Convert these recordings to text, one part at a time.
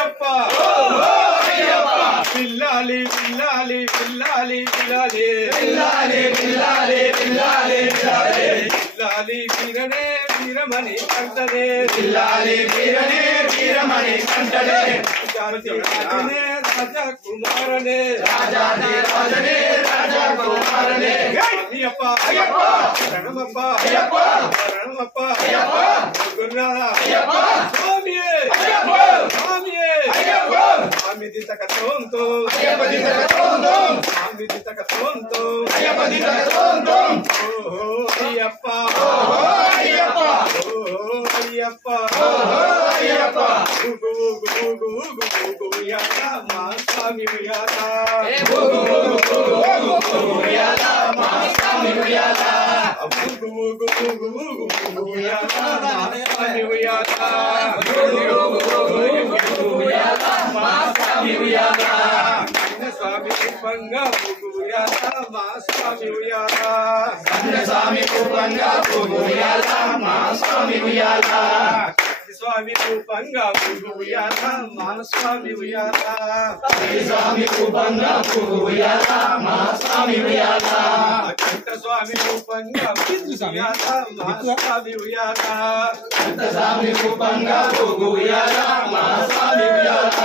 అయ్యప్ప పిల్లాలి పిల్లాలి పిల్లాలి పిల్లాలి పిల్లాలి పిల్లాలి పిల్లాలి పిల్లాలి పిల్లాలి వీరనే వీరమణి కంటనే పిల్లాలి వీరనే వీరమణి కంటనే రాజనే రాజా కుమారనే రాజానే రాజనే రాజా కుమారనే అయ్యప్ప అయ్యప్ప శరణమప్ప అయ్యప్ప శరణమప్ప అయ్యప్ప గురునాథ అయ్యప్ప స్వామియే అయ్యప్ప స్వామియే అయ్యప్ప స్వామి దితక తోంతో అయ్యప్ప దితక తోంతో స్వామి దితక తోంతో అయ్యప్ప దితక తోంతో ఓహో అయ్యప్ప ఓహో అయ్యప్ప ఓహో అయ్యప్ప ఓహో అయ్యప్ప గుగు గుగు గుగు గుగు యాదా మా స్వామి యాదా ఏ గుగు గుగు గుగు యాదా మా స్వామి యాదా గుగు గుగు గుగు గుగు యాదా మా స్వామి యాదా గుగు గుగు గుగు యాదా మా స్వామి యాదా స్వామి రూపంగా గుగు యాదా మా స్వామి యాదా స్వామి రూపంగా గుగు యాదా మా స్వామి యాదా స్వామి రూపంగా గుగుయాల మా స్వామి ఉయ్యాల స్వామి రూపంగా గుగుయాల మా స్వామి ఉయ్యాల కంఠ స్వామి రూపంగా గుగుయాల మా స్వామి ఉయ్యాల కంఠ స్వామి రూపంగా గుగుయాల మా స్వామి ఉయ్యాల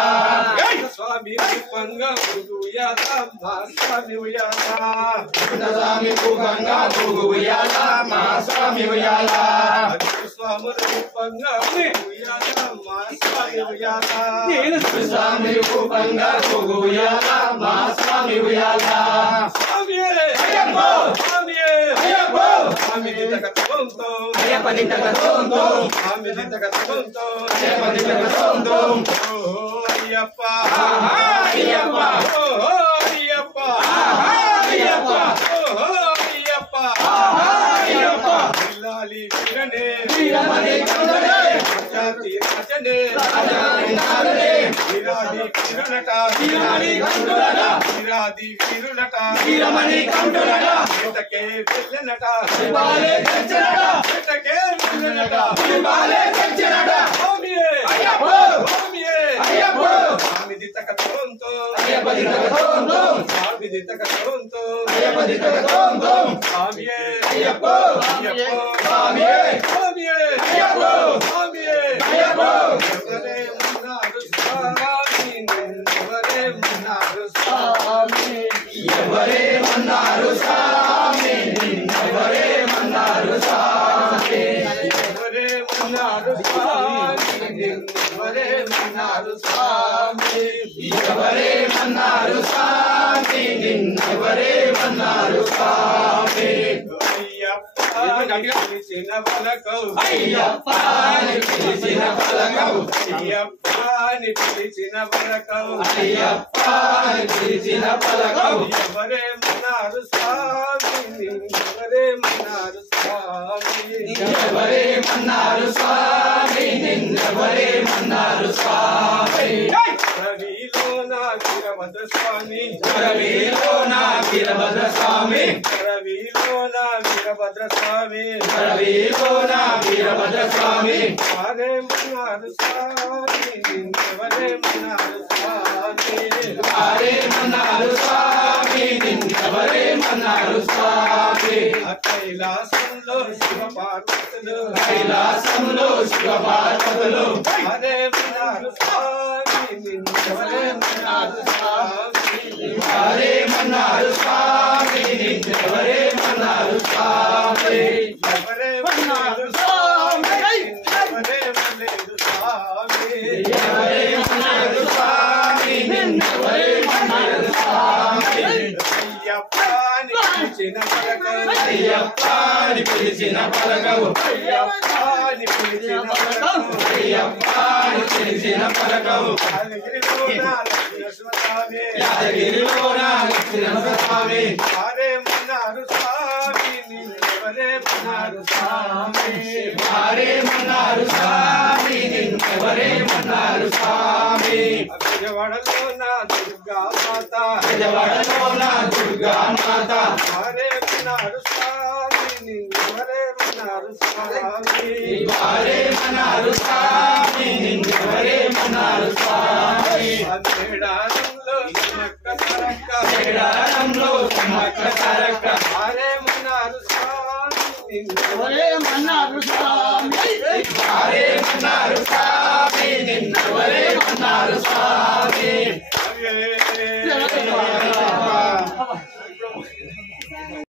స్వామి రూపంగా గుగుయాల మా స్వామి ఉయ్యాల కంఠ స్వామి రూపంగా గుగుయాల మా స్వామి ఉయ్యాల స్వామి రూపంగా మా స్వామి ఉయ్యాల స్వామి రూపంగా గుగుయాల మా స్వామి ఉయ్యాల స్వామియే అయ్యప్ప స్వామియే అయ్యప్ప స్వామి దితక తోంతో అయ్యప్ప దితక తోంతో స్వామి దితక తోంతో అయ్యప్ప దితక తోంతో ఓహో అయ్యప్ప ఆహా అయ్యప్ప ఓహో అయ్యప్ప ఆహా అయ్యప్ప ఓహో అయ్యప్ప ఆహా అయ్యప్ప పిల్లాలి వీరనే వీరమణి కంటనే రాజాతి రాజనే రాజాని నారనే వీరాది వీరునట వీరాది కంటునట వీరాది వీరునట వీరమణి కంటునట ఎటకే వెళ్ళనట విబాలే తెచ్చనట ఎటకే వెళ్ళనట విబాలే తెచ్చనట స్వామియే అయ్యప్ప స్వామియే అయ్యప్ప స్వామి దితక తోంతో అయ్యప్ప దితక తోంతో స్వామి దితక తోంతో అయ్యప్ప దితక తోంతో స్వామియే అయ్యప్ప అయ్యప్ప స్వామియే స్వామియే అయ్యప్ప స్వామియే అయ్యప్ప ఎవరే మన్నారు స్వామి ఎవరే మన్నారు స్వామి ఎవరే మన్నారు స్వామి ఎవరే మన్నారు స్వామి ఎవరే మన్నారు స్వామి ఎవరే మన్నారు స్వామి ఎవరే మన్నారు స్వామి ఎవరే మన్నారు స్వామి పిలిచిన పలకవు అయ్యప్ప పిలిచిన పలకవు అయ్యప్ప పిలిచిన పలకవు అయ్యప్ప పిలిచిన పలకవు ఎవరే మన్నారు స్వామి ఎవరే మన్నారు స్వామి ఎవరే మన్నారు స్వామి ఎవరే మన్నారు స్వామి రవిలోన వీరభద్ర స్వామి రవిలోన వీరభద్ర స్వామి రవిలోన వీరభద్ర స్వామి రవిలోన వీరభద్ర స్వామి వారే మన్నారు స్వామి ఎవరే మన్నారు స్వామి వారే మన్నారు స్వామి ఎవరే మన్నారు స్వామి కైలాసంలో శివ పార్వతులు కైలాసంలో శివ పార్వతులు వారే మన్నారు స్వామి ఎవరే మన్నారు స్వామి వారే మన్నారు స్వామి ఎవరే మన్నారు స్వామి ఎవరే మన్నారు స్వామి ఎవరే మన్నారు స్వామి ఎవరే మన్నారు స్వామి ఎవరే మన్నారు స్వామి అయ్యప్ప పిలిచిన పలకవు అయ్యప్ప పిలిచిన పలకవు అయ్యప్ప పిలిచిన పలకవు అయ్యప్ప పిలిచిన పలకవు యాదగిరిలోన లక్ష్మీనరస్వామి వారే మన్నారు స్వామి ఎవరే మన్నారు స్వామి వారే మన్నారు స్వామి ఎవరే మన్నారు స్వామి విజయవాడలోన దుర్గా మాత విజయవాడలోన దుర్గా మాత వారే మన్నారు స్వామి ఎవరే మన్నారు స్వామి వారే మన్నారు స్వామి ఎవరే మన్నారు స్వామి మేడారంలో సమ్మక్క సారక్క వారేమన్నారు స్వామి ఎవరేమన్నారు స్వామి వారేమన్నారు స్వామి నిన్నెవరేమన్నారు స్వామి